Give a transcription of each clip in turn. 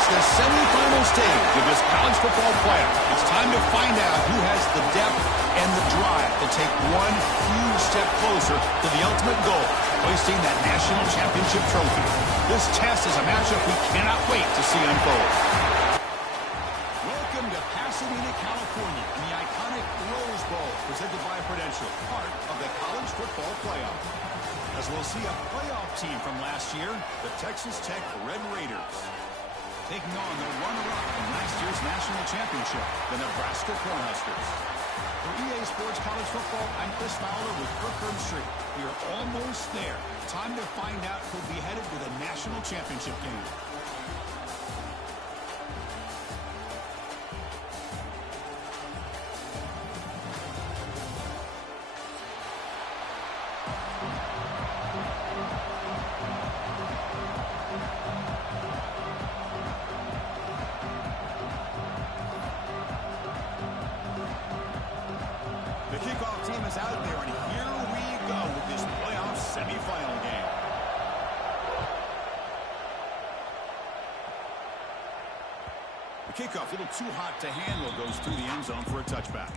It's the semifinal stage of this college football playoff. It's time to find out who has the depth and the drive to take one huge step closer to the ultimate goal, hoisting that national championship trophy. This test is a matchup we cannot wait to see unfold. Welcome to Pasadena, California, in the iconic Rose Bowl, presented by Prudential, part of the college football playoff. As we'll see a playoff team from last year, the Texas Tech Red Raiders, taking on the runner-up from last year's national championship, the Nebraska Cornhuskers. For EA Sports College Football, I'm Chris Fowler with Kirk Herbstreit. We are almost there. Time to find out who'll be headed to the national championship game. The kickoff team is out there, and here we go with this playoff semifinal game. The kickoff, a little too hot to handle, goes through the end zone for a touchback.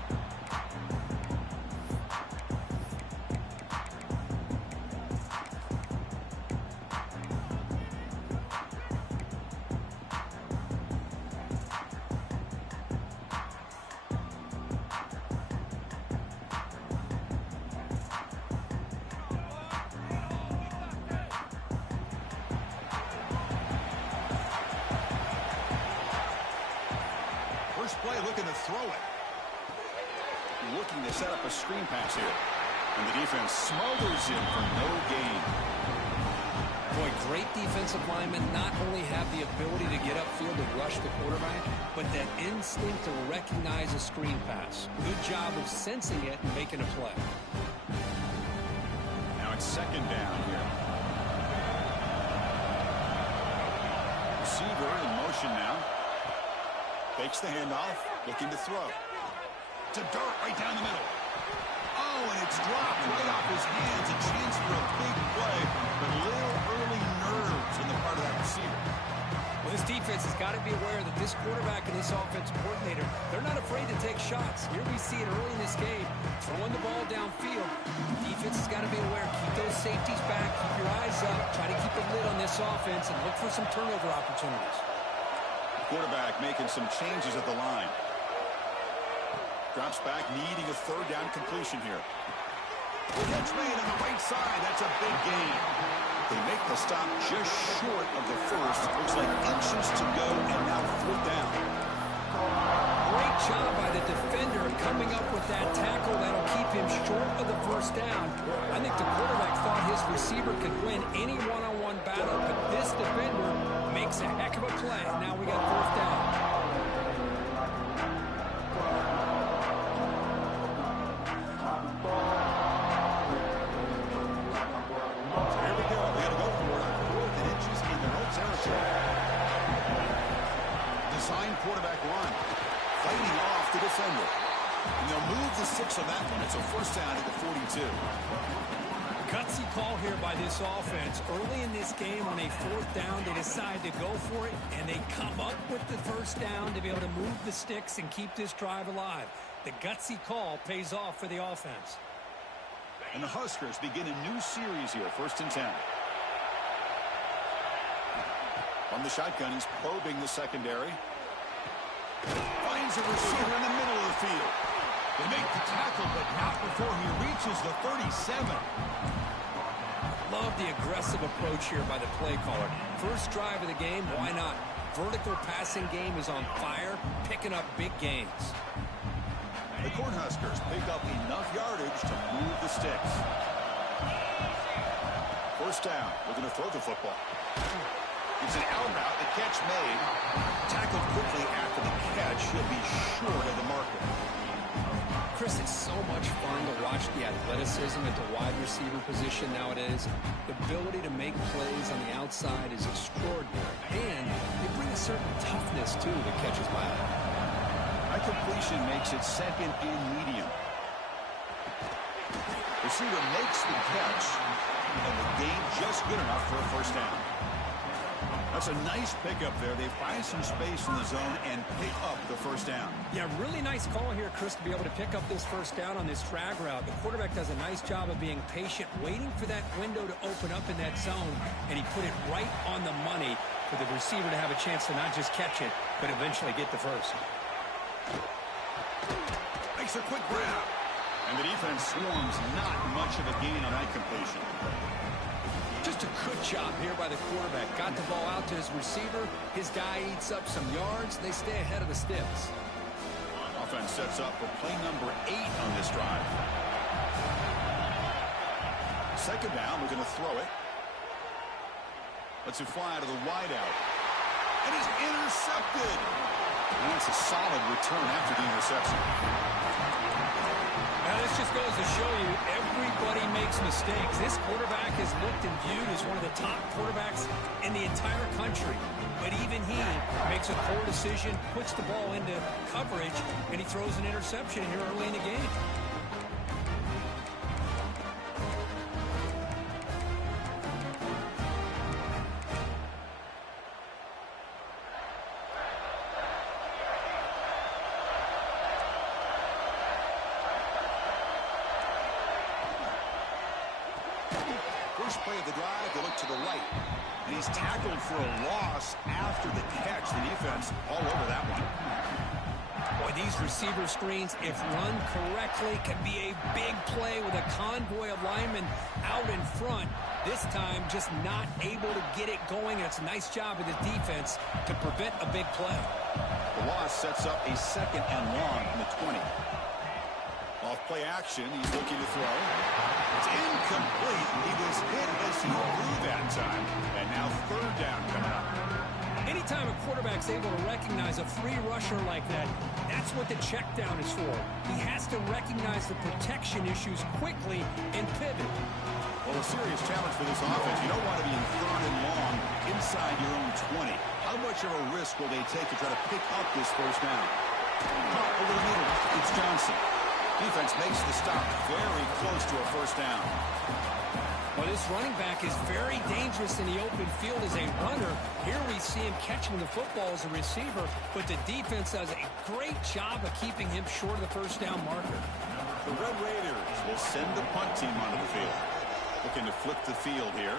First play, looking to throw it. Looking to set up a screen pass here. And the defense smothers him for no gain. Boy, great defensive linemen not only have the ability to get upfield and rush the quarterback, but that instinct to recognize a screen pass. Good job of sensing it and making a play. Now it's second down here. Receiver in motion now. Fakes the handoff, looking to throw. To Dirt, right down the middle. Oh, and it's dropped right off his hands. A chance for a big play, but a little early nerves on the part of that receiver. Well, this defense has got to be aware that this quarterback and this offensive coordinator, they're not afraid to take shots. Here we see it early in this game, throwing the ball downfield. The defense has got to be aware. Keep those safeties back. Keep your eyes up. Try to keep a lid on this offense and look for some turnover opportunities. Quarterback making some changes at the line. Drops back, needing a third down completion here. Catch made on the right side. That's a big gain. They make the stop just short of the first. Looks like inches to go, and now fourth down. Great job by the defender coming up with that tackle that'll keep him short of the first down. I think the quarterback thought his receiver could win any one-on-one battle, but this defender makes a heck of a play. Now we got fourth down. So here we go. We got to go for it on 4th and inches in their own territory. Design quarterback run. Fighting off the defender. And they'll move the 6 on that one. It's a first down at the 42. Gutsy call here by this offense. Early in this game on a fourth down, they decide to go for it, and they come up with the first down to be able to move the sticks and keep this drive alive. The gutsy call pays off for the offense. And the Huskers begin a new series here, 1st and 10. On the shotgun, he's probing the secondary. Finds a receiver in the middle of the field. They make the tackle, but not before he reaches the 37. Love the aggressive approach here by the play caller. First drive of the game, why not? Vertical passing game is on fire, picking up big gains. The Cornhuskers pick up enough yardage to move the sticks. First down, looking to throw the football. It's an out route, the catch made. Tackled quickly after the catch. He'll be short of the marker. Chris, it's so much fun to watch the athleticism at the wide receiver position nowadays. The ability to make plays on the outside is extraordinary. And they bring a certain toughness, too, that catches my eye. High completion makes it second and medium. Receiver makes the catch, and the gain just good enough for a first down. That's a nice pickup there. They find some space in the zone and pick up the first down. Yeah, really nice call here, Chris, to be able to pick up this first down on this drag route. The quarterback does a nice job of being patient, waiting for that window to open up in that zone, and he put it right on the money for the receiver to have a chance to not just catch it, but eventually get the first. Makes a quick grab. And the defense swarms, not much of a gain on that completion. Just a good job here by the quarterback. Got the ball out to his receiver. His guy eats up some yards. They stay ahead of the Sticks. Offense sets up for play number 8 on this drive. Second down, we're going to throw it. Lets it fly to the wideout. And is intercepted. And that's a solid return after the interception. Now, this just goes to show you everybody makes mistakes. This quarterback is looked and viewed as one of the top quarterbacks in the entire country. But even he makes a poor decision, puts the ball into coverage, and he throws an interception here early in the game. First play of the drive, they look to the right. And he's tackled for a loss after the catch. The defense all over that one. Boy, these receiver screens, if run correctly, can be a big play with a convoy of linemen out in front. This time, just not able to get it going. It's a nice job of the defense to prevent a big play. The loss sets up a second and long from the 20. Off play action, he's looking to throw. It's incomplete. He was hit as he threw that time. And now third down coming up. Anytime a quarterback's able to recognize a free rusher like that, that's what the check down is for. He has to recognize the protection issues quickly and pivot. Well, a serious challenge for this offense. You don't want to be in third and long inside your own 20. How much of a risk will they take to try to pick up this first down? Over the middle, it's Johnson. Defense makes the stop very close to a first down. Well, this running back is very dangerous in the open field as a runner. Here we see him catching the football as a receiver, but the defense does a great job of keeping him short of the first down marker. The Red Raiders will send the punt team onto the field. Looking to flip the field here.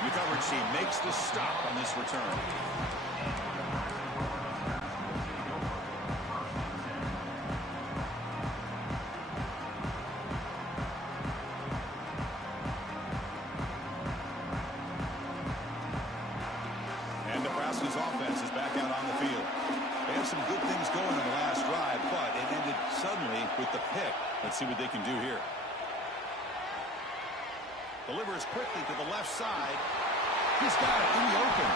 The coverage team makes the stop on this return. And Nebraska's offense is back out on the field. They have some good things going in the last drive, but it ended suddenly with the pick. Let's see what they can do here. Delivers quickly to the left side. He's got it in the open.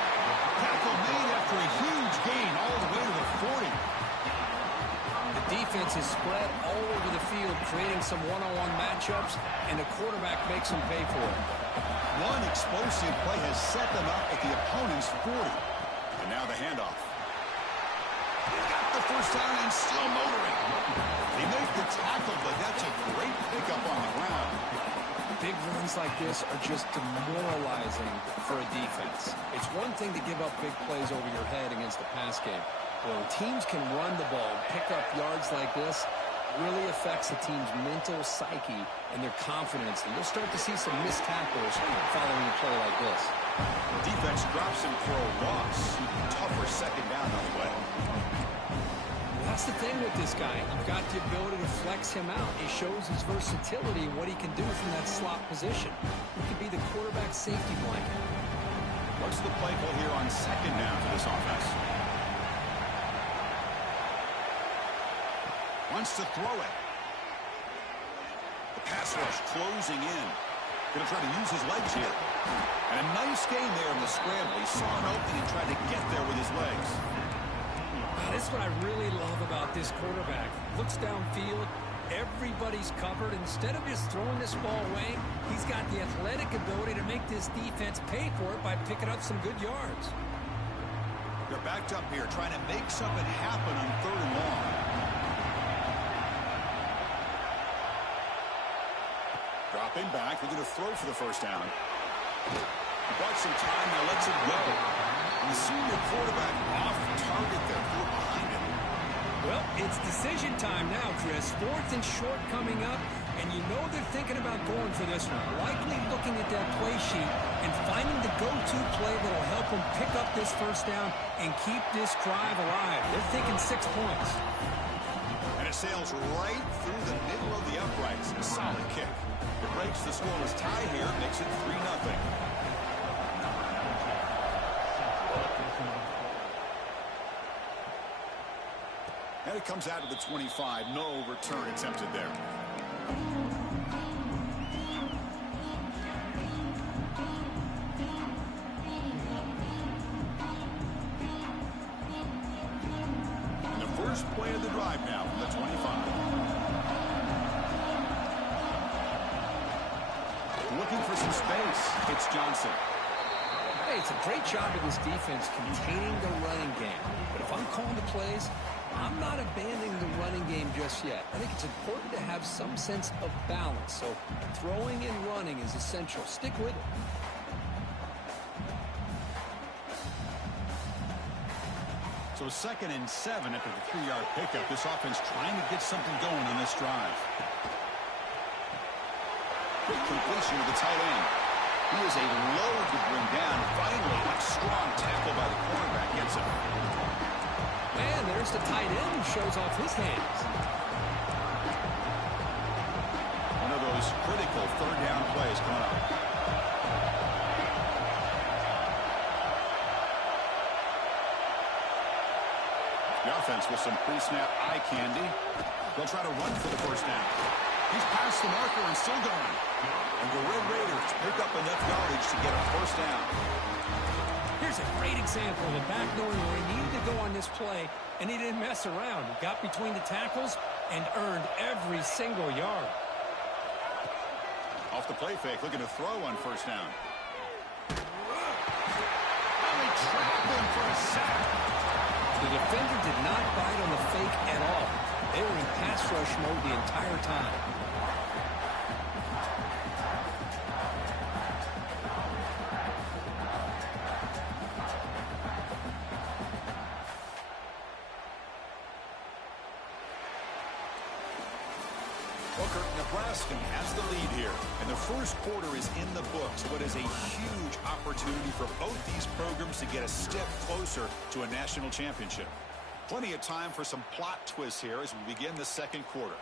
Tackle made after a huge gain all the way to the 40. The defense is spread all over the field, creating some one-on-one matchups, and the quarterback makes them pay for it. One explosive play has set them up at the opponent's 40. And now the handoff. He got the first down and still motoring. They make the tackle, but that's a great pickup on the ground. Big runs like this are just demoralizing for a defense. It's one thing to give up big plays over your head against the pass game. When teams can run the ball, pick up yards like this, it really affects the team's mental psyche and their confidence. And you'll start to see some missed tackles following a play like this. Defense drops him for a loss. Tougher second down on the way. That's the thing with this guy. You've got the ability to flex him out. He shows his versatility and what he can do from that slot position. He could be the quarterback's safety blanket. What's the play call here on second down for this offense? Wants to throw it. The pass rush closing in. Going to try to use his legs here. And a nice gain there in the scramble. He saw an opening and tried to get there with his legs. This is what I really love about this quarterback. Looks downfield. Everybody's covered. Instead of just throwing this ball away, he's got the athletic ability to make this defense pay for it by picking up some good yards. They're backed up here trying to make something happen on third and long. Stepping back, they're going to throw for the first down. Bought some time, now lets it go. And the senior quarterback off target there, threw behind him. Well, it's decision time now, Chris. 4th and short coming up, and you know they're thinking about going for this one. Likely looking at that play sheet and finding the go-to play that will help them pick up this first down and keep this drive alive. They're thinking 6 points. And it sails right through the middle of the uprights. A solid kick. It breaks the scoreless tie here, makes it 3-0. And it comes out to the 25. No return attempted there. And the first play of the drive now from the 25. Looking for some space. It's Johnson. Hey, it's a great job of this defense containing the running game. But if I'm calling the plays, I'm not abandoning the running game just yet. I think it's important to have some sense of balance. So throwing and running is essential. Stick with it. So 2nd and 7 after the 3-yard pickup. This offense trying to get something going on this drive. Quick completion to the tight end. He is a load to bring down. Finally, a strong tackle by the cornerback gets him. And there's the tight end who shows off his hands. One of those critical 3rd down plays coming up. The offense with some pre-snap eye candy. They'll try to run for the first down. He's past the marker and still going. And the Red Raiders pick up enough yardage to get a first down. Here's a great example of a back knowing where he needed to go on this play, and he didn't mess around. He got between the tackles and earned every single yard. Off the play fake, looking to throw on first down. And they trapped him for a sack. The defender did not bite on the fake at all. They were in pass rush mode the entire time. Nebraska has the lead here, and the first quarter is in the books. What is a huge opportunity for both these programs to get a step closer to a national championship. Plenty of time for some plot twists here as we begin the second quarter.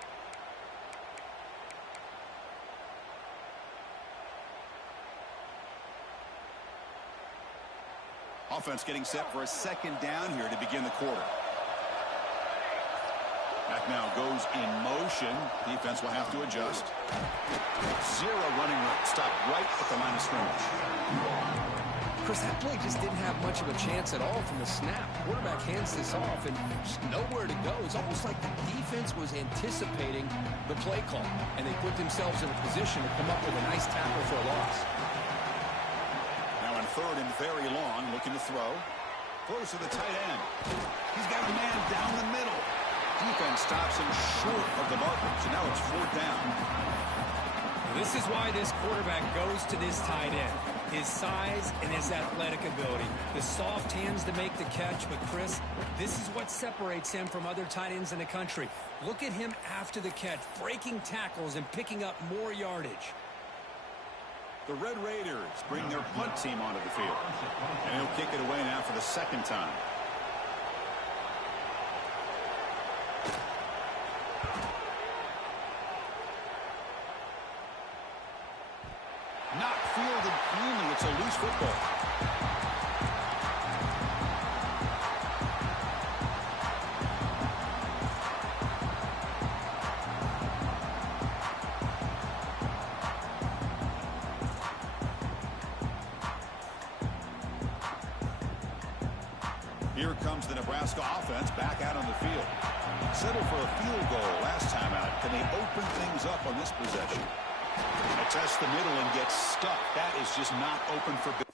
Offense getting set for a second down here to begin the quarter. Back now goes in motion. Defense will have to adjust. 0 running room. Stopped right at the line of scrimmage. Chris, that play just didn't have much of a chance at all from the snap. Quarterback hands this off and just nowhere to go. It's almost like the defense was anticipating the play call, and they put themselves in a position to come up with a nice tackle for a loss. Now on 3rd and very long, looking to throw. Throws to the tight end. He's got a man down the middle. Defense stops him short of the marker, so now it's 4th down. This is why this quarterback goes to this tight end. His size and his athletic ability. The soft hands to make the catch, but Chris, this is what separates him from other tight ends in the country. Look at him after the catch, breaking tackles and picking up more yardage. The Red Raiders bring their punt team onto the field. And he'll kick it away now for the second time. Not fielded cleanly. It's a loose football. Here comes the Nebraska offense back out on the field. Settled for a field goal last time out. Can they open things up on this possession? They test the middle and get stuck. That is just not open for business.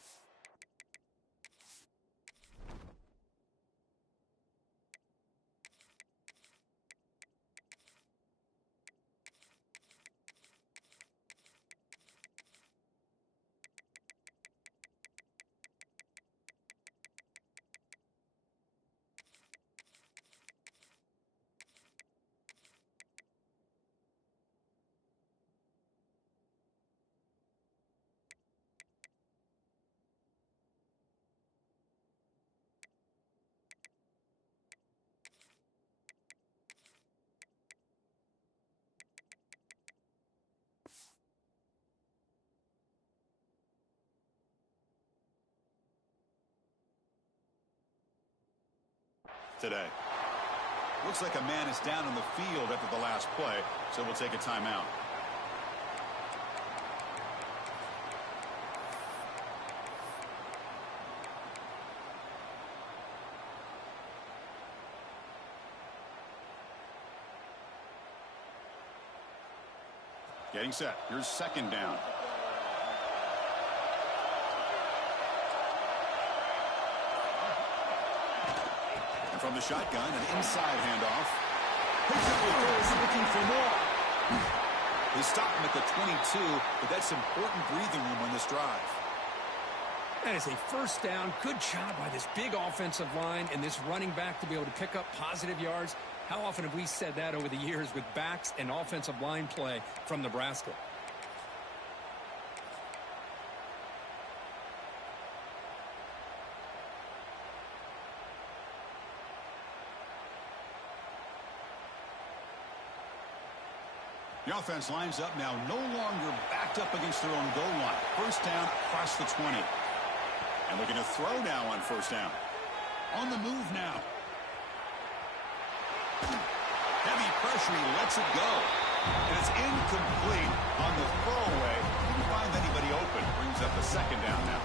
today. Looks like a man is down on the field after the last play, so we'll take a timeout. Getting set. Here's second down. And from the shotgun, an inside handoff. Looking for more. They stop him at the 22, but that's important breathing room on this drive. That is a first down. Good job by this big offensive line and this running back to be able to pick up positive yards. How often have we said that over the years with backs and offensive line play from Nebraska? The offense lines up now, no longer backed up against their own goal line. First down across the 20. And looking to throw now on first down. On the move now. Heavy pressure, he lets it go. And it's incomplete on the throwaway. Didn't find anybody open. Brings up the second down now.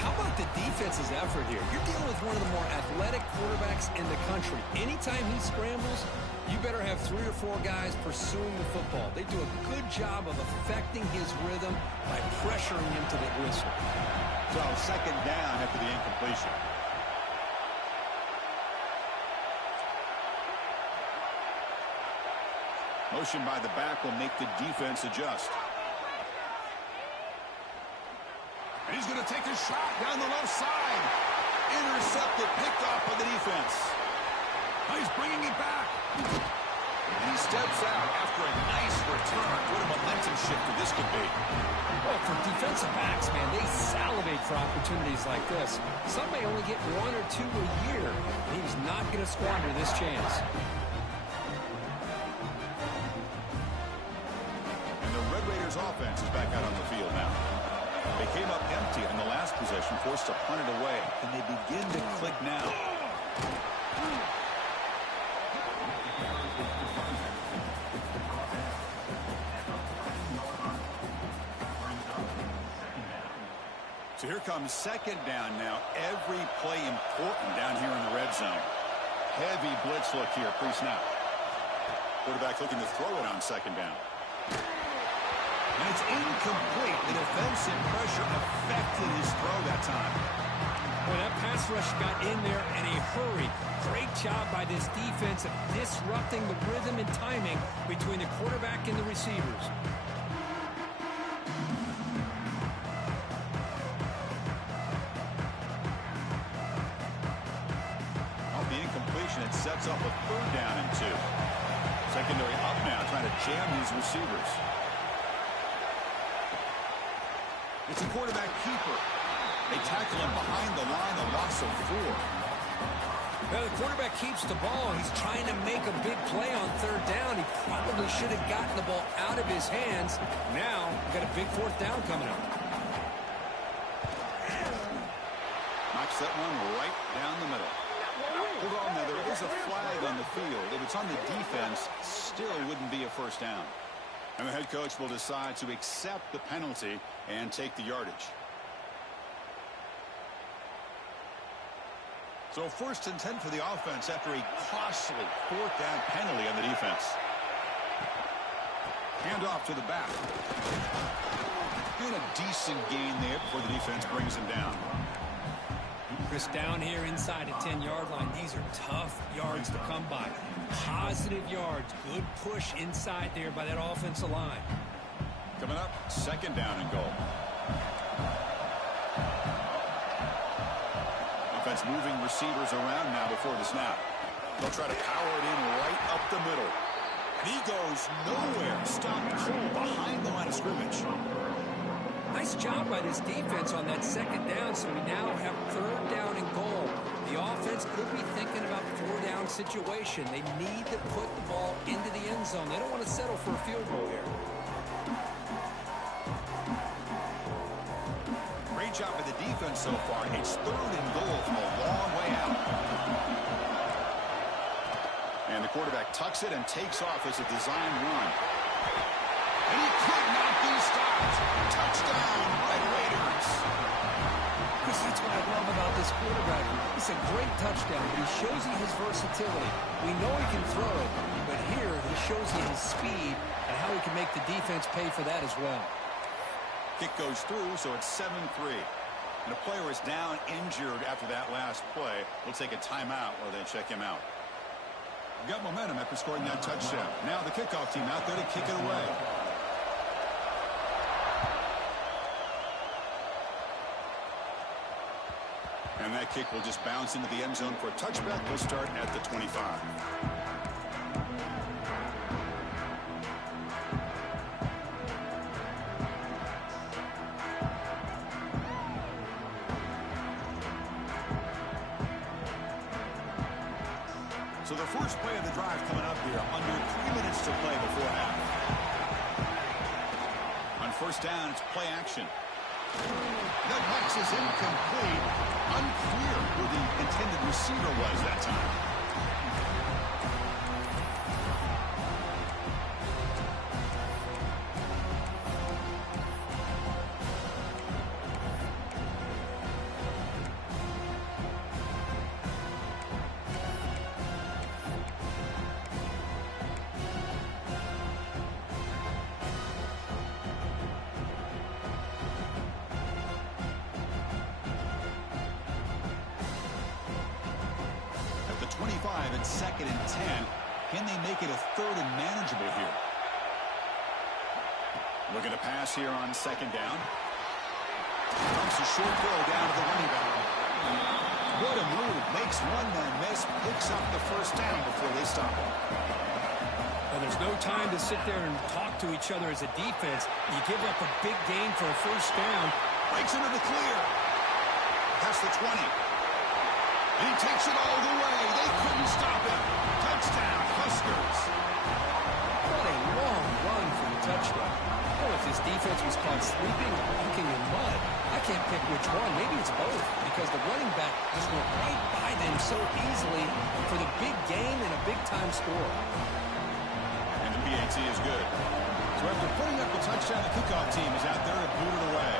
How about the defense's effort here? You're dealing with one of the more athletic quarterbacks in the country. Anytime he scrambles, you better have 3 or 4 guys pursuing the football. They do a good job of affecting his rhythm by pressuring him to the whistle. So second down after the incompletion. Motion by the back will make the defense adjust. And he's going to take a shot down the left side. Intercepted, picked off by the defense. Now he's bringing it back. And he steps out after a nice return. What a momentum shifter this could be. Well, for defensive backs, man, they salivate for opportunities like this. Some may only get 1 or 2 a year. And he was not going to squander this chance. And the Red Raiders offense is back out on the field now. They came up empty in the last possession, forced to punt it away. And they begin to click now. So here comes second down now. Every play important down here in the red zone. Heavy blitz look here pre-snap. Quarterback looking to throw it on second down. And it's incomplete. The defensive pressure affected his throw that time. Well, that pass rush got in there in a hurry. Great job by this defense of disrupting the rhythm and timing between the quarterback and the receivers. Off the incompletion, it sets up a third down and 2. Secondary up now, trying to jam these receivers. It's a quarterback keeper. They tackle him behind the line, a loss of 4. Well, the quarterback keeps the ball. He's trying to make a big play on third down. He probably should have gotten the ball out of his hands. Now, we've got a big fourth down coming up. Knocks that one right down the middle. Hold on now, there is a flag on the field. If it's on the defense, still wouldn't be a first down. And the head coach will decide to accept the penalty and take the yardage. So first and 10 for the offense after a costly fourth down penalty on the defense. Hand off to the back. Doing a decent gain there before the defense brings him down. Chris, down here inside the 10-yard line, these are tough yards to come by. Positive yards, good push inside there by that offensive line. Coming up, second down and goal. Offense moving receivers around now before the snap. They'll try to power it in right up the middle. And he goes nowhere. Stopped cold behind the line of scrimmage. Nice job by this defense on that second down, so we now have third down and goal. The offense could be thinking about four-down situation. They need to put the ball into the end zone. They don't want to settle for a field goal here. Great job by the defense so far. It's third and goal from a long way out. And the quarterback tucks it and takes off as a design run. And he could not be stopped. Touchdown, Red Raiders. Chris, that's what I love about this quarterback. It's a great touchdown, but he shows you his versatility. We know he can throw it, but here he shows you his speed and how he can make the defense pay for that as well. Kick goes through, so it's 7-3. And the player is down injured after that last play. We'll take a timeout while they check him out. We've got momentum after scoring that touchdown. Now the kickoff team out there to kick it away. And that kick will just bounce into the end zone for a touchback. We'll start at the 25. So the first play of the drive coming up here, under 3 minutes to play before half. On first down, it's play action. The pass is incomplete. Unclear who the intended receiver was that time. At the 25 and 2nd and 10. Can they make it a 3rd and manageable here? Look at a pass here on 2nd down. Dumps a short throw down to the running back. What a move. Makes one man miss. Picks up the first down before they stop him. Well, there's no time to sit there and talk to each other as a defense. You give up a big gain for a first down. Breaks into the clear. That's the 20. And he takes it all the way. They couldn't stop him. Touchdown, Huskers. What a long run for the touchdown. Oh, if this defense was caught sleeping or walking in mud, I can't pick which one. Maybe it's both, because the running back just went right by them so easily for the big gain and a big-time score. And the PAT is good. So after putting up the touchdown, the kickoff team is out there to boot it away.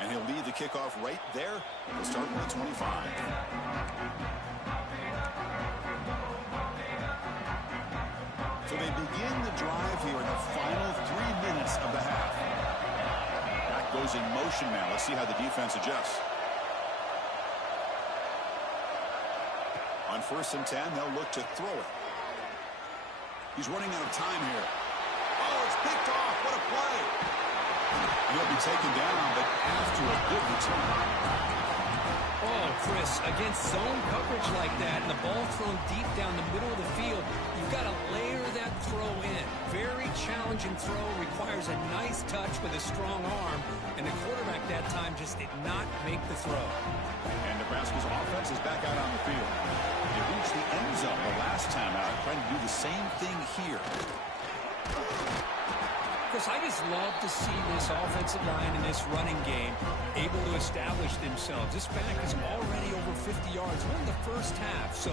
And he'll lead the kickoff right there. We'll start with the 25. So they begin the drive here in the final 3 minutes of the half. That goes in motion now. Let's see how the defense adjusts. On 1st and 10, they'll look to throw it. He's running out of time here. Oh, it's picked off. What a play. And he'll be taken down, but after a good return. Oh, Chris, against zone coverage like that and the ball thrown deep down the middle of the field, you've got to layer that throw in. Very challenging throw, requires a nice touch with a strong arm, and the quarterback that time just did not make the throw. And Nebraska's offense is back out on the field. They reached the end zone the last time out, trying to do the same thing here. Chris, I just love to see this offensive line in this running game able to establish themselves. This back is already over 50 yards. We're in the first half, so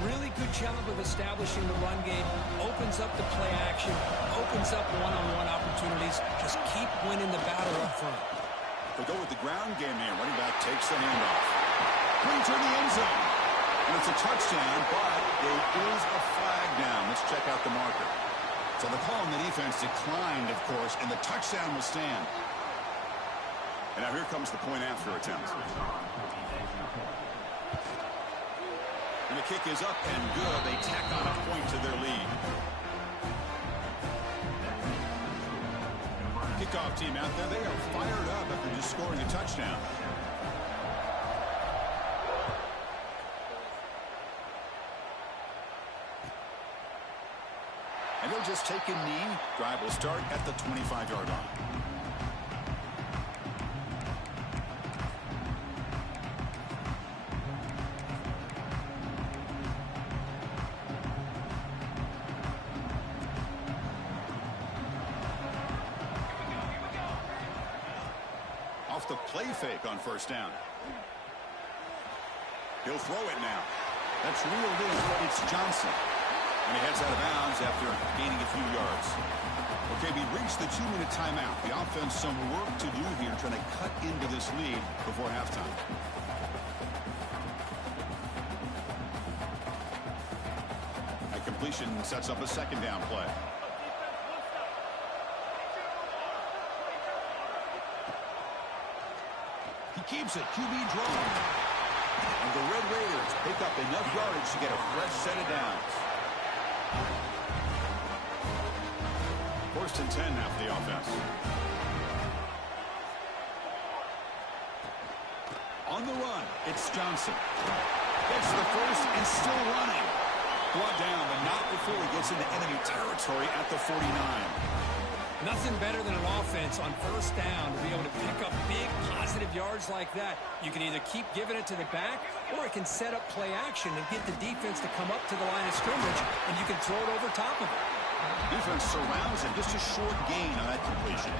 really good job of establishing the run game. Opens up the play action, opens up one-on-one opportunities. Just keep winning the battle up front. They go with the ground game here. Running back takes the handoff. Brings her in the end zone. And it's a touchdown, but there is a flag down. Let's check out the marker. So the call on the defense declined, of course, and the touchdown will stand. And now here comes the point after attempt. And the kick is up and good. They tack on a point to their lead. Kickoff team out there, they are fired up after just scoring a touchdown. And they'll just take a knee. Drive will start at the 25-yard line. Off the play fake on first down. He'll throw it now. That's reeled in. It's Johnson. And he heads out of bounds after gaining a few yards. Okay, we reached the 2-minute timeout. The offense some work to do here trying to cut into this lead before halftime. That completion sets up a second down play. He keeps it. QB draw. And the Red Raiders pick up enough yardage to get a fresh set of downs. First and 10 now for the offense. On the run, it's Johnson. Gets the first and still running. Brought down, but not before he gets into enemy territory at the 49. Nothing better than an offense on first down to be able to pick up big positive yards like that. You can either keep giving it to the back, or it can set up play action and get the defense to come up to the line of scrimmage, and you can throw it over top of it. Defense surrounds him. Just a short gain on that completion.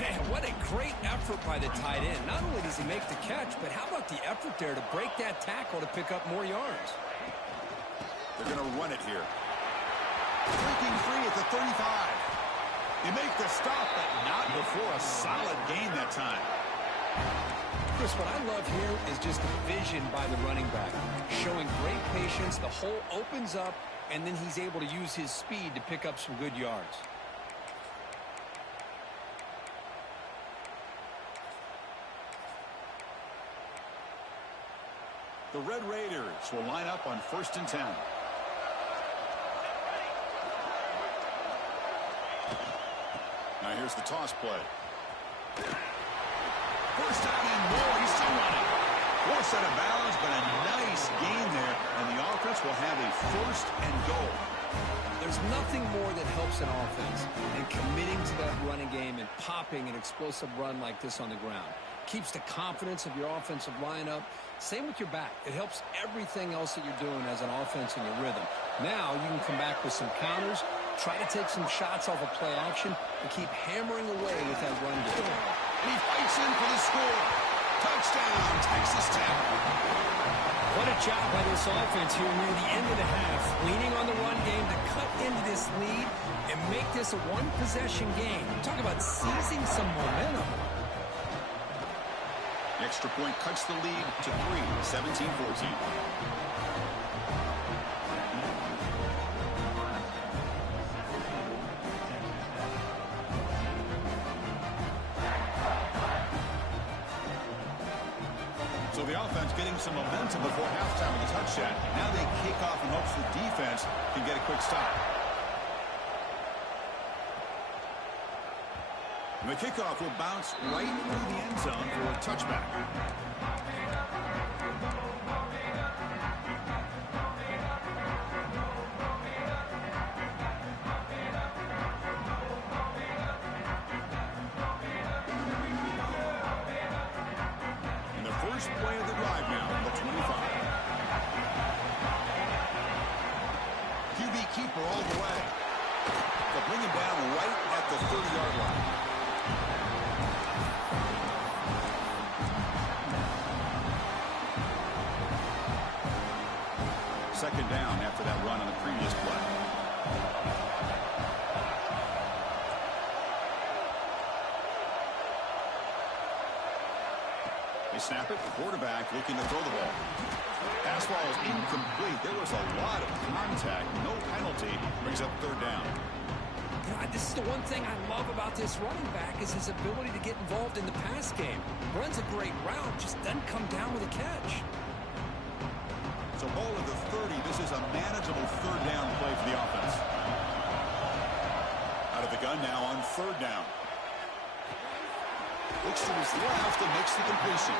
Man, what a great effort by the tight end. Not only does he make the catch, but how about the effort there to break that tackle to pick up more yards? They're going to run it here. Breaking free at the 35. They make the stop, but not before a solid gain that time. Chris, what I love here is just the vision by the running back. Showing great patience, the hole opens up, and then he's able to use his speed to pick up some good yards. The Red Raiders will line up on first and 10. Now here's the toss play. First down and more. He's still running. Forced out of bounds, but a nice gain there, and the offense will have a first and goal. There's nothing more that helps an offense than committing to that running game and popping an explosive run like this on the ground. Keeps the confidence of your offensive lineup. Same with your back. It helps everything else that you're doing as an offense in your rhythm. Now you can come back with some counters, try to take some shots off of play action, and keep hammering away with that run game. He fights in for the score. Touchdown, Texas Tech. What a job by this offense here near the end of the half, leaning on the run game to cut into this lead and make this a one-possession game. Talk about seizing some momentum. The extra point cuts the lead to 3, 17-14. So the offense getting some momentum before halftime with a touchdown. Now they kick off in hopes the defense can get a quick stop. And the kickoff will bounce right through the end zone for a touchback. And the first play of the drive now on the 25. QB keeper all the way. They'll bring him down right at the 30-yard line. Second down after that run on the previous play. They snap it. The quarterback looking to throw the ball. Pass ball is incomplete. There was a lot of contact. No penalty. Brings up third down. You know, this is the one thing I love about this running back is his ability to get involved in the pass game. Runs a great route, just doesn't come down with a catch. So ball at the 30. This is a manageable third down play for the offense. Out of the gun now on third down. Looks to his left and makes the completion.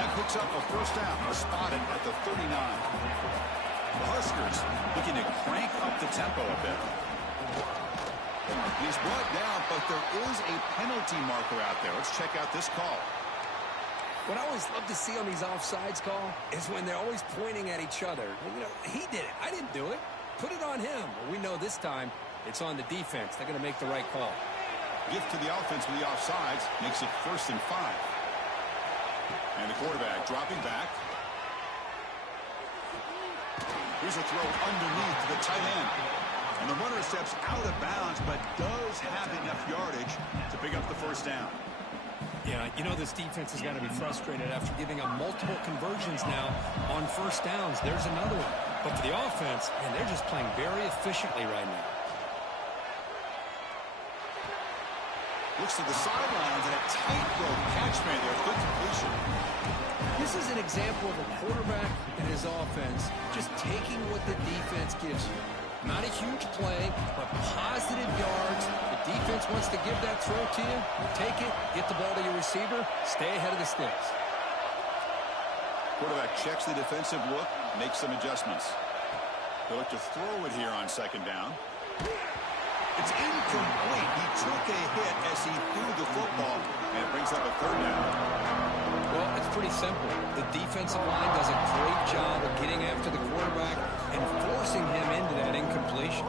That picks up a first down. Spotted at the 39. The Huskers looking to crank up the tempo a bit. He's brought down, but there is a penalty marker out there. Let's check out this call. What I always love to see on these offsides call is when they're always pointing at each other. You know, he did it. I didn't do it. Put it on him. Well, we know this time it's on the defense. They're going to make the right call. Gift to the offense with the offsides makes it 1st and 5. And the quarterback dropping back. Here's a throw underneath to the tight end. And the runner steps out of bounds, but does have enough yardage to pick up the first down. Yeah, you know this defense has got to be frustrated after giving up multiple conversions now on first downs. There's another one. But for the offense, man, they're just playing very efficiently right now. Looks to the sidelines and a tightrope catch made there. Good completion. This is an example of a quarterback and his offense just taking what the defense gives you. Not a huge play, but positive yards. The defense wants to give that throw to you. Take it, get the ball to your receiver, stay ahead of the sticks. Quarterback checks the defensive look, makes some adjustments. He'll look to throw it here on second down. It's incomplete. He took a hit as he threw the football, and it brings up a third down. Well, it's pretty simple. The defensive line does a great job of getting after the quarterback and forcing him into that incompletion.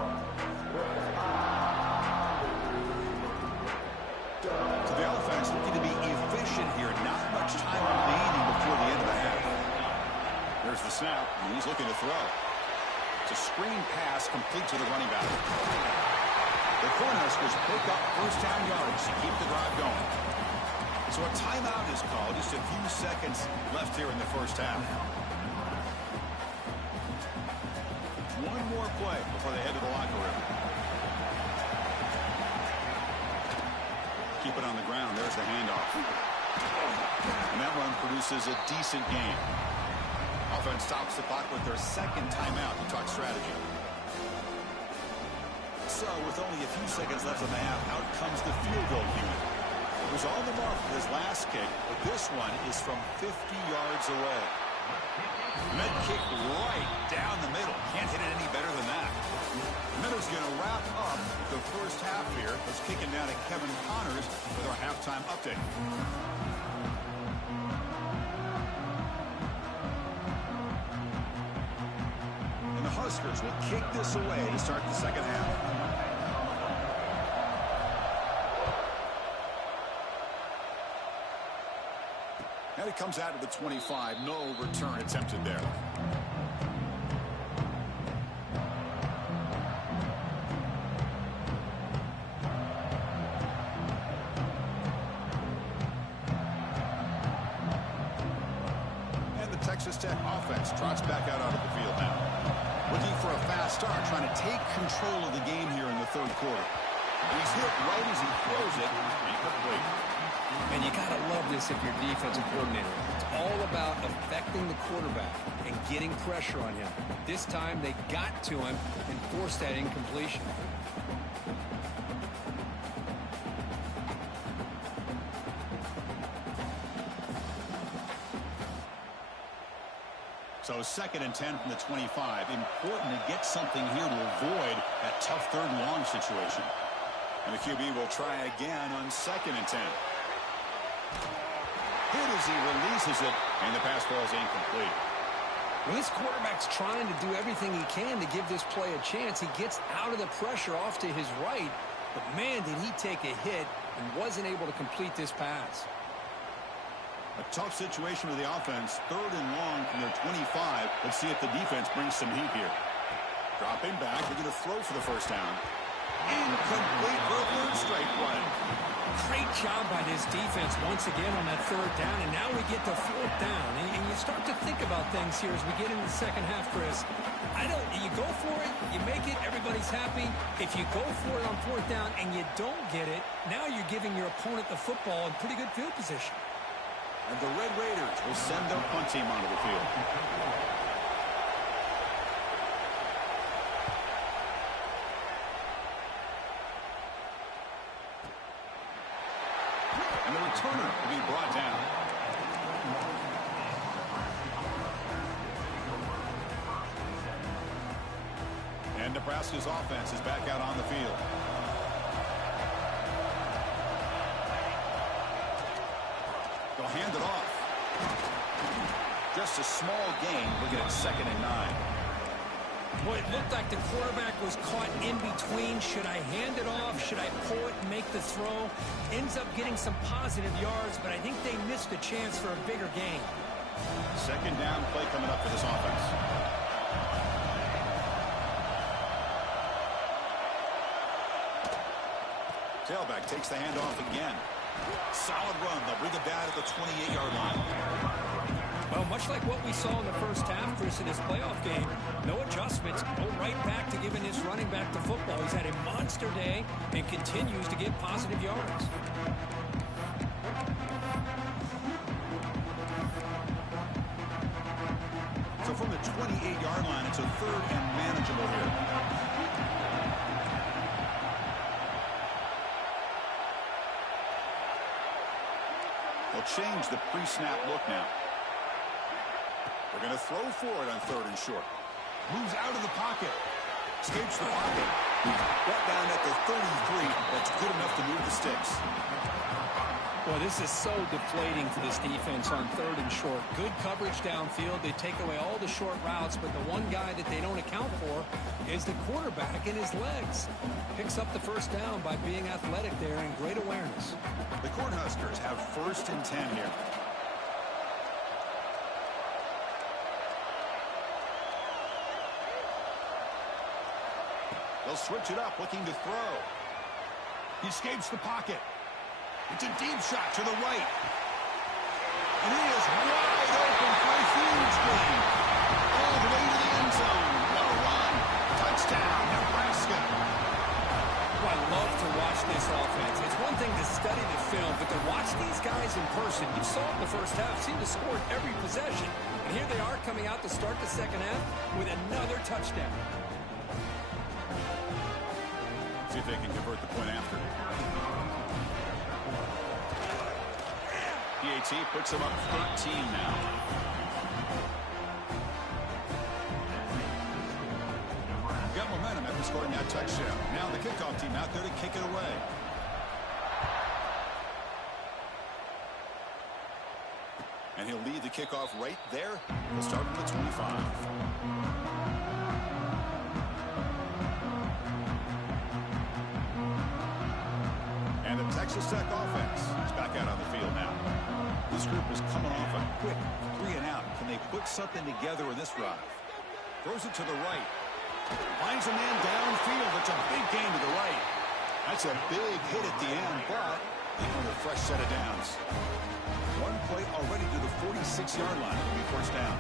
So the offense looking to be efficient here. Not much time remaining before the end of the half. There's the snap, and he's looking to throw. It's a screen pass complete to the running back. The Cornhuskers pick up first down yards to keep the drive going. So a timeout is called. Just a few seconds left here in the first half. One more play before they head to the locker room. Keep it on the ground. There's the handoff. And that run produces a decent gain. Offense stops the clock with their second timeout to talk strategy. So with only a few seconds left in the half, out comes the field goal unit. It was on the mark for his last kick, but this one is from 50 yards away. Med kick right down the middle. Can't hit it any better than that. Meadows going to wrap up the first half here. Let's kick it down to Kevin Connors with our halftime update. And the Huskers will kick this away to start the second half. And it comes out to the 25. No return attempted there. And the Texas Tech offense trots back out onto the field now. Looking for a fast start, trying to take control of the game here in the third quarter. And he's hit right as he throws it. Incomplete. And you got to love this if you're defensive coordinator. It's all about affecting the quarterback and getting pressure on him. This time they got to him and forced that incompletion. So 2nd and 10 from the 25. Important to get something here to avoid that tough third and long situation. And the QB will try again on 2nd and 10. Hit as he releases it, and the pass falls incomplete. When this quarterback's trying to do everything he can to give this play a chance, he gets out of the pressure off to his right. But, man, did he take a hit and wasn't able to complete this pass. A tough situation for the offense. 3rd and long from their 25. Let's see if the defense brings some heat here. Dropping back. They're going to throw for the first down. Incomplete for a third straight play. Great job by this defense once again on that 3rd down, and now we get to 4th down. And you start to think about things here as we get into the second half, Chris. You go for it, you make it, everybody's happy. If you go for it on 4th down and you don't get it, now you're giving your opponent the football in pretty good field position. And the Red Raiders will send their punt team onto the field. And the returner will be brought down. And Nebraska's offense is back out on the field. They'll hand it off. Just a small gain. Looking at 2nd and 9. Boy, it looked like the quarterback was caught in between. Should I hand it off? Should I pull it and make the throw? Ends up getting some positive yards, but I think they missed a chance for a bigger gain. 2nd down play coming up for this offense. Tailback takes the handoff again. Solid run. They'll bring it down to the 28-yard line. Well, much like what we saw in the first half, Chris, in this playoff game, no adjustments, go right back to giving this running back the football. He's had a monster day and continues to get positive yards. So from the 28-yard line, it's a third and manageable here. They'll change the pre-snap look now. They're going to throw for it on third and short. Moves out of the pocket. Escapes the pocket. Brought down at the 33. That's good enough to move the sticks. Well, this is so deflating for this defense on third and short. Good coverage downfield. They take away all the short routes, but the one guy that they don't account for is the quarterback and his legs. Picks up the first down by being athletic there and great awareness. The Cornhuskers have first and 10 here. They'll switch it up, looking to throw. He escapes the pocket. It's a deep shot to the right. And he is wide open for a huge gain. All the way to the end zone. What a run. Touchdown, Nebraska. Well, I love to watch this offense. It's one thing to study the film, but to watch these guys in person, you saw it in the first half, seemed to score every possession. And here they are coming out to start the second half with another touchdown. See if they can convert the point after. PAT puts them up 13 now. Got momentum after scoring that touchdown. Now the kickoff team out there to kick it away. And he'll lead the kickoff right there. He'll start from the 25. And the Texas Tech offense is back out on the field now. This group is coming off a quick 3 and out. Can they put something together in this drive? Throws it to the right. Finds a man downfield. It's a big gain to the right. That's a big hit at the end, but on a fresh set of downs. One play already to the 46-yard line. It'll be first down.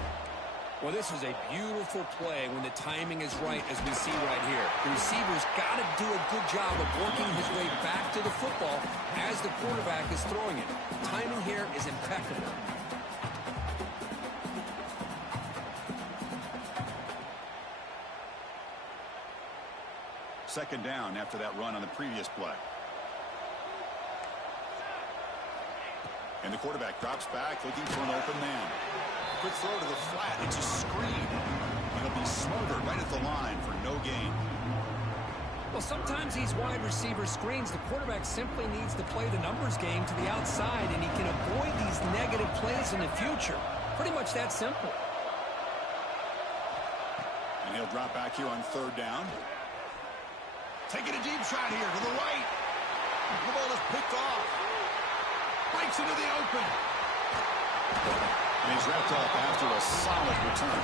Well, this is a beautiful play when the timing is right, as we see right here. The receiver's got to do a good job of working his way back to the football as the quarterback is throwing it. Timing here is impeccable. Second down after that run on the previous play. And the quarterback drops back, looking for an open man. Quick throw to the flat. It's a screen. It'll be smothered right at the line for no gain. Well, sometimes these wide receiver screens, the quarterback simply needs to play the numbers game to the outside, and he can avoid these negative plays in the future. Pretty much that simple. And he'll drop back here on third down. Taking a deep shot here to the right. The ball is picked off. Breaks into the open. And he's wrapped up after a solid return.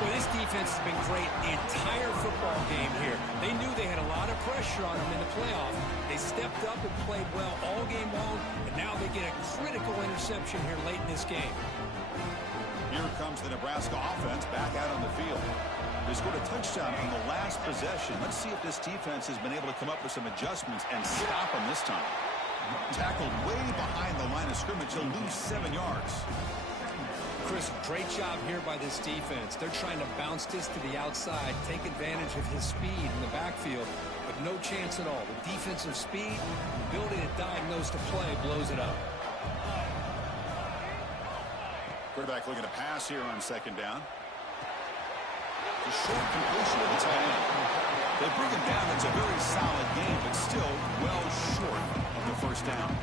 Well, this defense has been great the entire football game here. They knew they had a lot of pressure on them in the playoff. They stepped up and played well all game long, and now they get a critical interception here late in this game. Here comes the Nebraska offense back out on the field. They scored a touchdown on the last possession. Let's see if this defense has been able to come up with some adjustments and stop them this time. Tackled way behind the line of scrimmage. He'll lose 7 yards. Chris, great job here by this defense. They're trying to bounce this to the outside, take advantage of his speed in the backfield, but no chance at all. The defensive speed, the ability to diagnose the play, blows it up. Quarterback looking to pass here on second down. The short completion of the tight end. They bring him down. It's a very solid game, but still well short of the first down.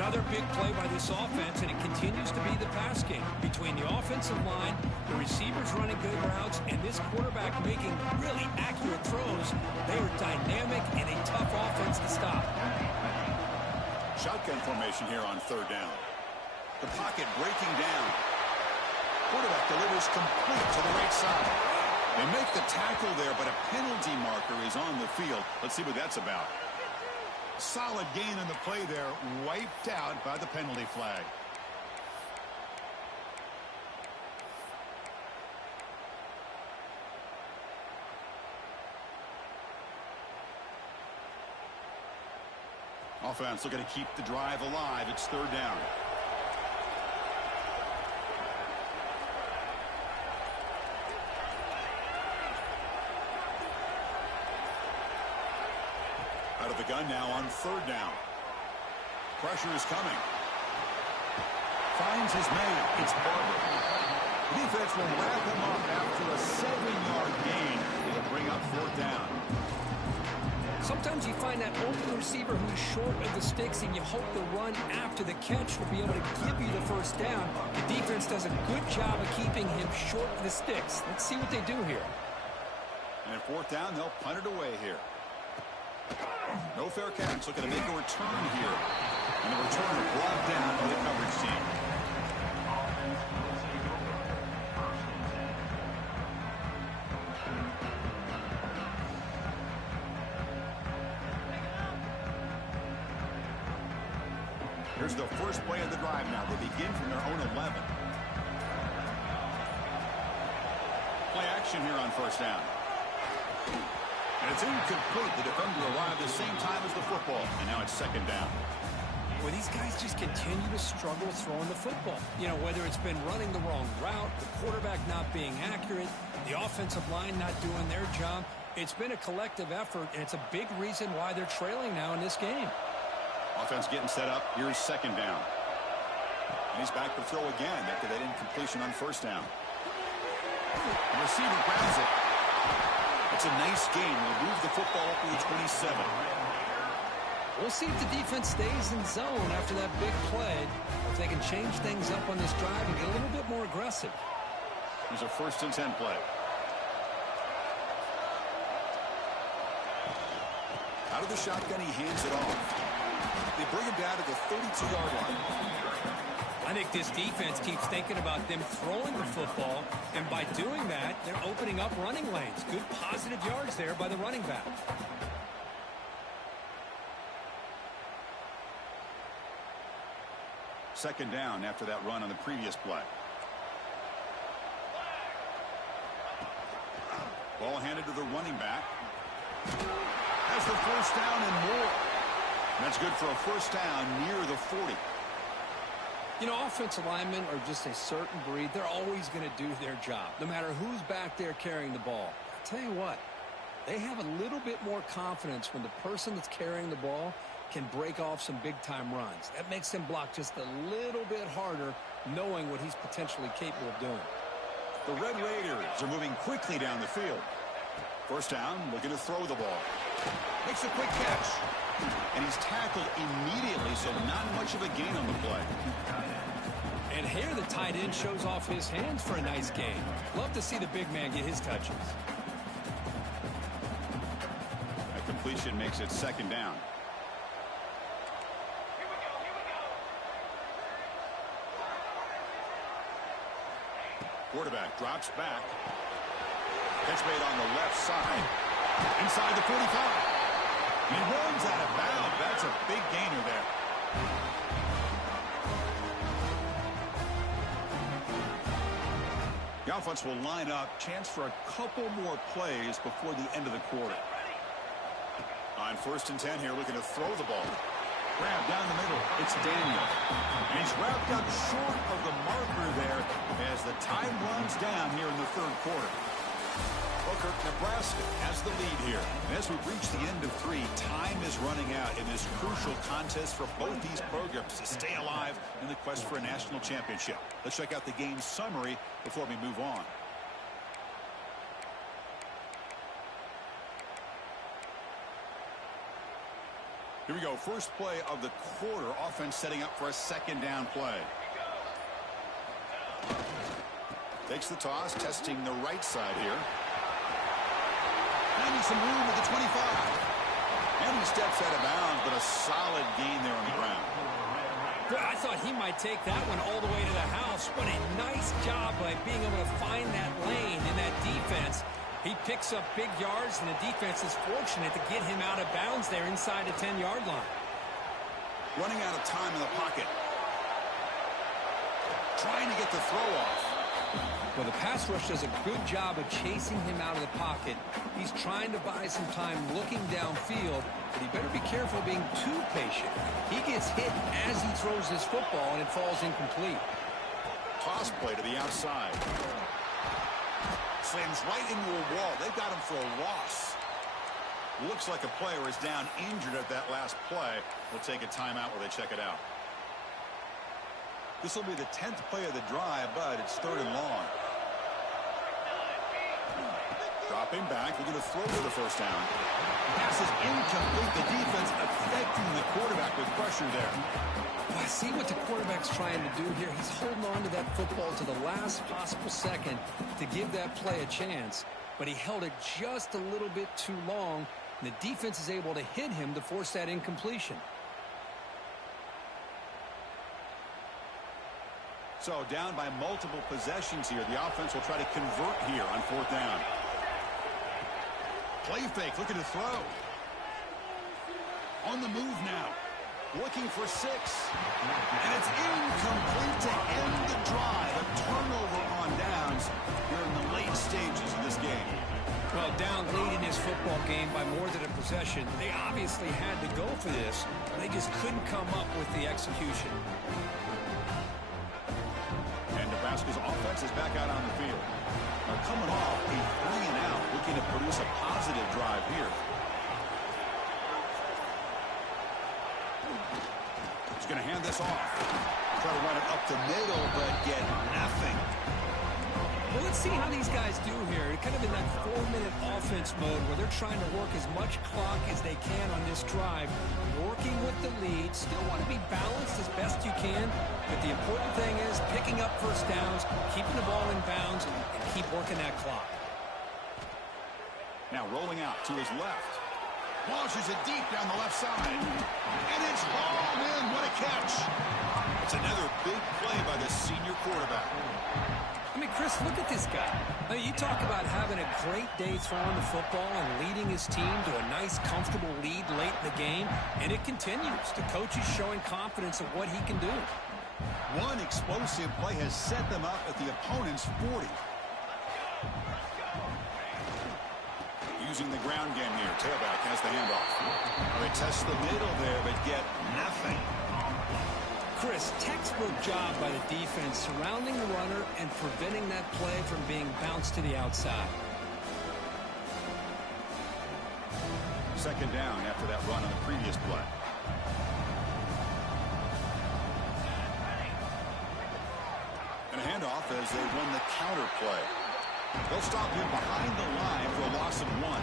Another big play by this offense, and it continues to be the pass game. Between the offensive line, the receivers running good routes, and this quarterback making really accurate throws, they are dynamic and a tough offense to stop. Shotgun formation here on third down. The pocket breaking down. Quarterback delivers complete to the right side. They make the tackle there, but a penalty marker is on the field. Let's see what that's about. Solid gain on the play there, wiped out by the penalty flag. Offense looking to keep the drive alive. It's third down. Out of the gun now on third down. Pressure is coming. Finds his man. It's Barber. The defense will wrap him up after a 7-yard gain. It'll bring up fourth down. Sometimes you find that open receiver who's short of the sticks, and you hope the run after the catch will be able to give you the first down. The defense does a good job of keeping him short of the sticks. Let's see what they do here. And at fourth down, they'll punt it away here. No fair catch. Looking to make a return here. And the returner brought down by the coverage team. Here's the first play of the drive now. They begin from their own 11. Play action here on first down. And it's incomplete. The defender arrived at the same time as the football. And now it's second down. Well, these guys just continue to struggle throwing the football. You know, whether it's been running the wrong route, the quarterback not being accurate, the offensive line not doing their job. It's been a collective effort, and it's a big reason why they're trailing now in this game. Offense getting set up. Here's second down. And he's back to throw again after that incompletion on first down. The receiver grabs it. It's a nice gain. We'll move the football up to the 27. We'll see if the defense stays in zone after that big play, or if they can change things up on this drive and get a little bit more aggressive. Here's a 1st and 10 play. Out of the shotgun, he hands it off. They bring him down to the 32-yard line. I think this defense keeps thinking about them throwing the football, and by doing that, they're opening up running lanes. Good positive yards there by the running back. Second down after that run on the previous play. Ball handed to the running back. That's the first down and more. That's good for a first down near the 40. You know, offensive linemen are just a certain breed. They're always going to do their job, no matter who's back there carrying the ball. I'll tell you what, they have a little bit more confidence when the person that's carrying the ball can break off some big-time runs. That makes them block just a little bit harder, knowing what he's potentially capable of doing. The Red Raiders are moving quickly down the field. First down, looking to throw the ball. Makes a quick catch. And he's tackled immediately, so not much of a gain on the play. And here the tight end shows off his hands for a nice gain. Love to see the big man get his touches. That completion makes it second down. Quarterback drops back. Catch made on the left side. Inside the 45. He runs out of bounds. That's a big gainer there. The offense will line up. Chance for a couple more plays before the end of the quarter. On 1st and 10 here, looking to throw the ball. Grab down the middle. It's Daniel. And he's wrapped up short of the marker there as the time runs down here in the third quarter. Booker, Nebraska has the lead here. And as we reach the end of 3, time is running out in this crucial contest for both these programs to stay alive in the quest for a national championship. Let's check out the game summary before we move on. Here we go. First play of the quarter. Offense setting up for a second down play. Takes the toss, testing the right side here. Finding some room at the 25. And he steps out of bounds, but a solid gain there on the ground. I thought he might take that one all the way to the house. What a nice job by being able to find that lane in that defense He picks up big yards, and the defense is fortunate to get him out of bounds there inside the 10-yard line. Running out of time in the pocket. Trying to get the throw off. Well, the pass rush does a good job of chasing him out of the pocket. He's trying to buy some time looking downfield, but he better be careful being too patient. He gets hit as he throws his football, and it falls incomplete. Toss play to the outside. Slams right into a wall. They've got him for a loss. Looks like a player is down injured at that last play. We'll take a timeout while they check it out. This will be the 10th play of the drive, but it's 3rd and long. Dropping back, looking to throw for the first down. Pass is incomplete. The defense affecting the quarterback with pressure there. Well, I see what the quarterback's trying to do here. He's holding on to that football to the last possible second to give that play a chance, but he held it just a little bit too long, and the defense is able to hit him to force that incompletion. So down by multiple possessions here. The offense will try to convert here on 4th down. Play fake, looking to throw. On the move now. Looking for 6. And it's incomplete to end the drive. A turnover on downs here in the late stages of this game. Well, down late in this football game by more than a possession, they obviously had to go for this. They just couldn't come up with the execution. Nebraska's offense is back out on the field. Coming off a 3-and-out, looking to produce a positive drive here. He's going to hand this off. Try to run it up the middle, but get nothing. Well, let's see how these guys do here. Kind of in that 4-minute offense mode where they're trying to work as much clock as they can on this drive. Working with the lead. Still want to be balanced as best you can. But the important thing is picking up first downs, keeping the ball in bounds, and keep working that clock. Now rolling out to his left. Launches it deep down the left side. And it's hauled in. What a catch. It's another big play by the senior quarterback. I mean, Chris, look at this guy. I mean, you talk about having a great day throwing the football and leading his team to a nice, comfortable lead late in the game, and it continues. The coach is showing confidence of what he can do. One explosive play has set them up at the opponent's 40. Using the ground game here. Tailback has the handoff. They test the middle there, but get nothing. Chris, textbook job by the defense surrounding the runner and preventing that play from being bounced to the outside. 2nd down after that run on the previous play. And a handoff as they run the counter play. They'll stop him behind the line for a loss of 1.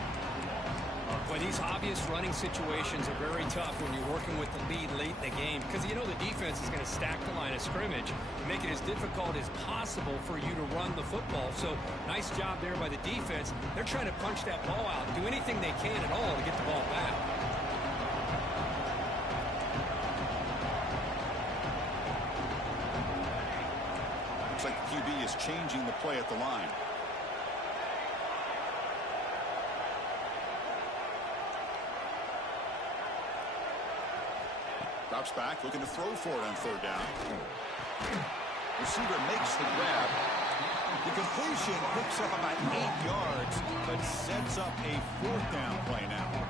Boy, these obvious running situations are very tough when you're working with the lead late in the game because you know the defense is going to stack the line of scrimmage, make it as difficult as possible for you to run the football. So nice job there by the defense. They're trying to punch that ball out, do anything they can at all to get the ball back. Looks like the QB is changing the play at the line. Drops back, looking to throw for it on 3rd down. Receiver makes the grab. The completion picks up about 8 yards, but sets up a 4th down play now.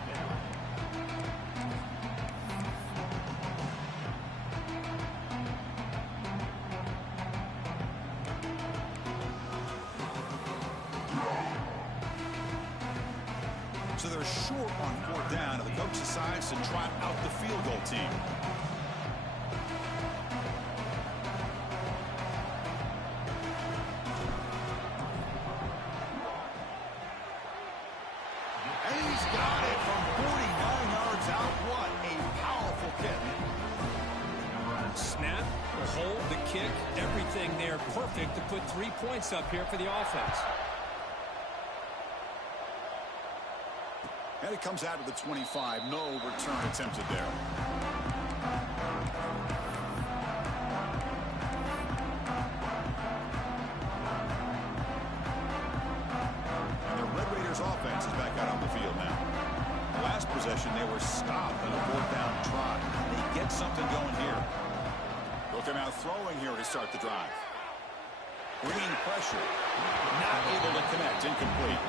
So they're short on 4th down, and the coach decides to trot out the field goal team. And he's got it from 49 yards out. What a powerful kick. Snap, the hold, the kick, everything there perfect to put 3 points up here for the offense. And it comes out of the 25. No return attempted there. And they're ready possession, they were stopped on a fourth down try. They get something going here. Looking out throwing here to start the drive. Bringing pressure. Not able to connect. Incomplete.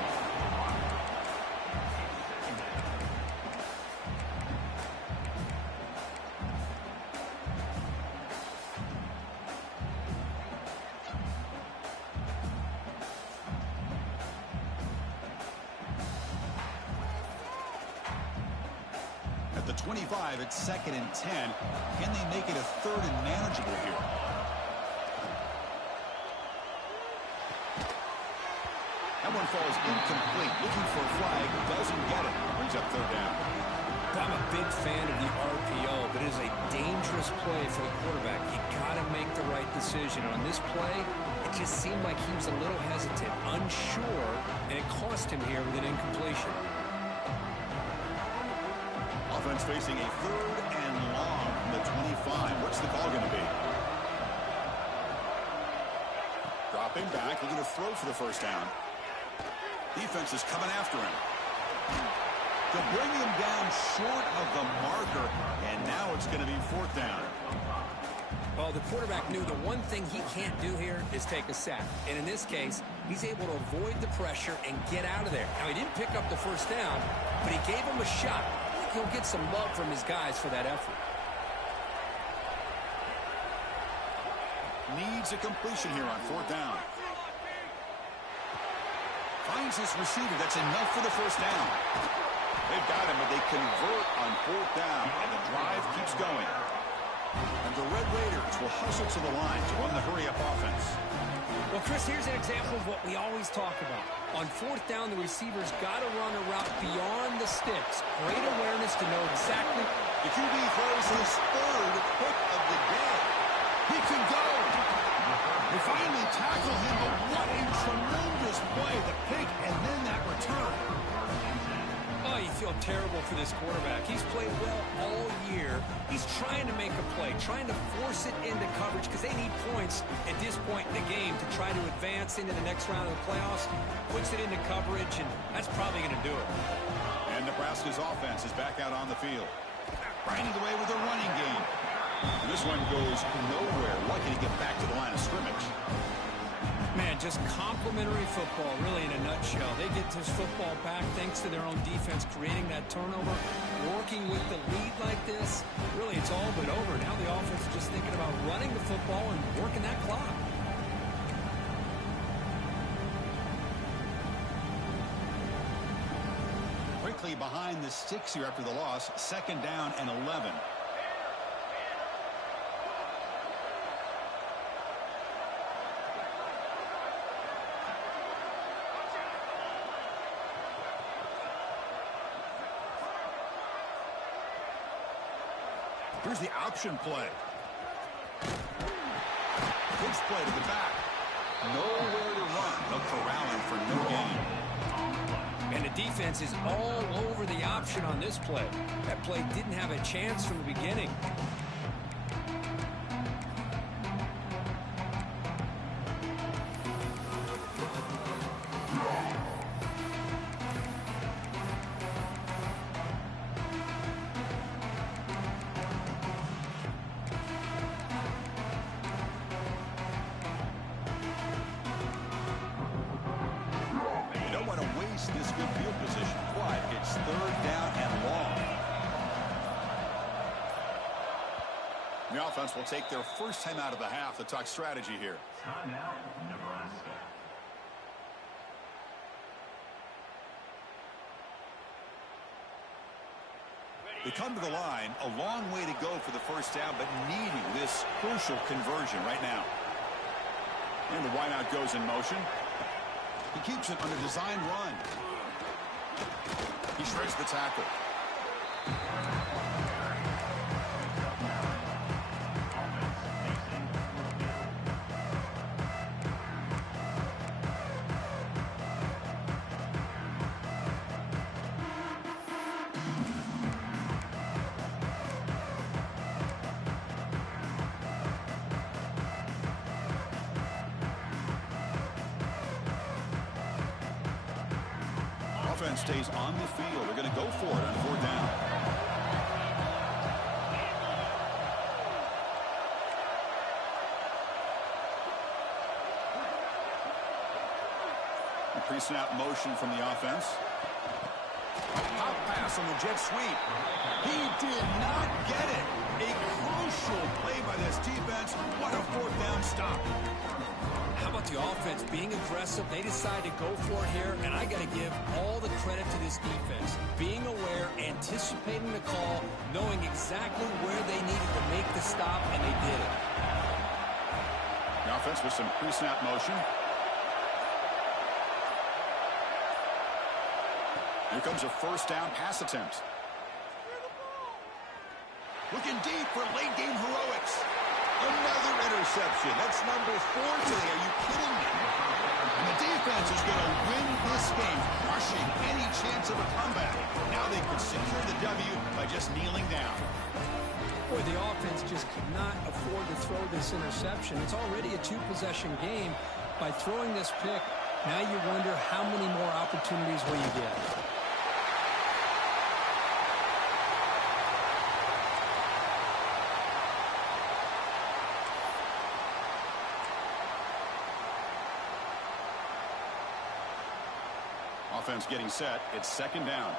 At the 25, it's 2nd and 10. Can they make it a 3rd and manageable here? That one falls incomplete. Looking for a flag. Doesn't get it. Brings up 3rd down. I'm a big fan of the RPO, but it is a dangerous play for the quarterback. You got to make the right decision. On this play, it just seemed like he was a little hesitant, unsure, and it cost him here with an incompletion. Offense facing a 3rd and long from the 25. What's the call going to be? Dropping back, looking to throw for the 1st down. Defense is coming after him. They'll bring him down short of the marker, and now it's going to be 4th down. Well, the quarterback knew the one thing he can't do here is take a sack. And in this case, he's able to avoid the pressure and get out of there. Now, he didn't pick up the 1st down, but he gave him a shot. I think he'll get some love from his guys for that effort. Needs a completion here on 4th down. Finds his receiver. That's enough for the 1st down. They've got him, but they convert on 4th down, and the drive keeps going. And the Red Raiders will hustle to the line to run the hurry-up offense. Well, Chris, here's an example of what we always talk about. On 4th down, the receiver's got to run a route beyond the sticks. Great awareness to know exactly. The QB throws his 3rd pick of the day. He can go. They finally tackle him, but what a tremendous play. The pick and then that return. Oh, you feel terrible for this quarterback. He's played well all year. He's trying to make a play, trying to force it into coverage because they need points at this point in the game to try to advance into the next round of the playoffs. Puts it into coverage, and that's probably going to do it. And Nebraska's offense is back out on the field. Grinding away with their running game. And this one goes nowhere. Lucky to get back to the line of scrimmage. Man, just complimentary football, really, in a nutshell. They get this football back thanks to their own defense, creating that turnover, working with the lead like this. Really, it's all but over. Now the offense is just thinking about running the football and working that clock. Quickly behind the sticks here after the loss. 2nd down and 11. Here's the option play. Pitch play to the back. Nowhere to run. They'll corral him for no gain. And the defense is all over the option on this play. That play didn't have a chance from the beginning. This good field position, but it's 3rd down and long. The offense will take their first time out of the half to talk strategy here. Timeout, Nebraska. They come to the line, a long way to go for the 1st down, but needing this crucial conversion right now. And the wideout goes in motion. He keeps it on a design run. He shreds the tackle. offense stays on the field. They're going to go for it on 4th down. Pre-snap motion from the offense. A pop pass on the jet sweep. He did not get it. A crucial play by this defense. What a 4th down stop. How about the offense being aggressive? They decide to go for it here, and I got to give all the credit to this defense. Being aware, anticipating the call, knowing exactly where they needed to make the stop, and they did it. The offense with some pre-snap motion. Here comes a 1st down pass attempt. Looking deep for late game heroics. Another interception. That's number 4 today. Are you kidding me? And the defense is going to win this game, crushing any chance of a comeback. Now they can secure the W by just kneeling down. Boy, the offense just could not afford to throw this interception. It's already a 2-possession game. By throwing this pick, now you wonder how many more opportunities will you get. Offense getting set. It's 2nd down.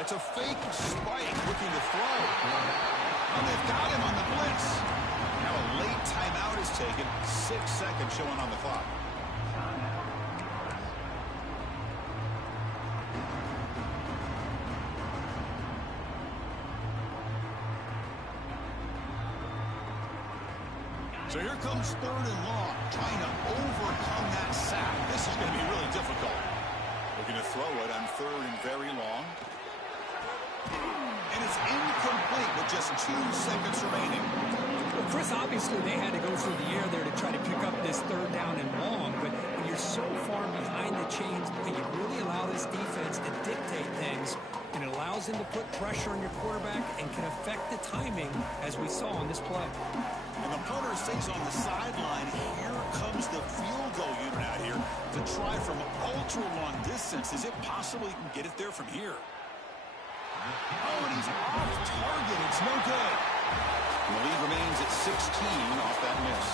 It's a fake spike looking to throw. And they've got him on the blitz. Now a late timeout is taken. 6 seconds showing on the clock. So here comes 3rd and long, trying to overcome that sack. This is going to be really difficult. Looking to throw it on 3rd and very long. And it's incomplete with just 2 seconds remaining. Well, Chris, obviously they had to go through the air there to try to pick up this 3rd down and long, but when you're so far behind the chains, you really allow this defense to dictate things, and it allows them to put pressure on your quarterback and can affect the timing, as we saw on this play. And the punter stays on the sideline. Here comes the field goal unit out here to try from ultra-long distance. Is it possible he can get it there from here? Oh, and he's off target. It's no good. And the lead remains at 16 off that miss.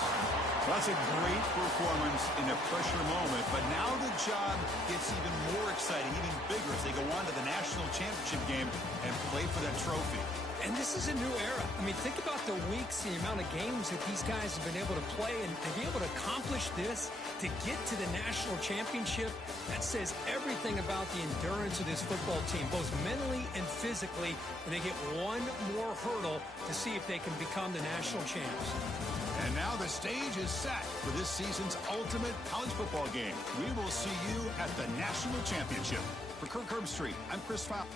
Well, that's a great performance in a pressure moment, but now the job gets even more exciting, even bigger as they go on to the national championship game and play for that trophy. And this is a new era. I mean, think about the weeks, the amount of games that these guys have been able to play, and to be able to accomplish this, to get to the national championship, that says everything about the endurance of this football team, both mentally and physically, and they get one more hurdle to see if they can become the national champs. And now the stage is set for this season's ultimate college football game. We will see you at the national championship. For Kirk Herbstreit, I'm Chris Fowler.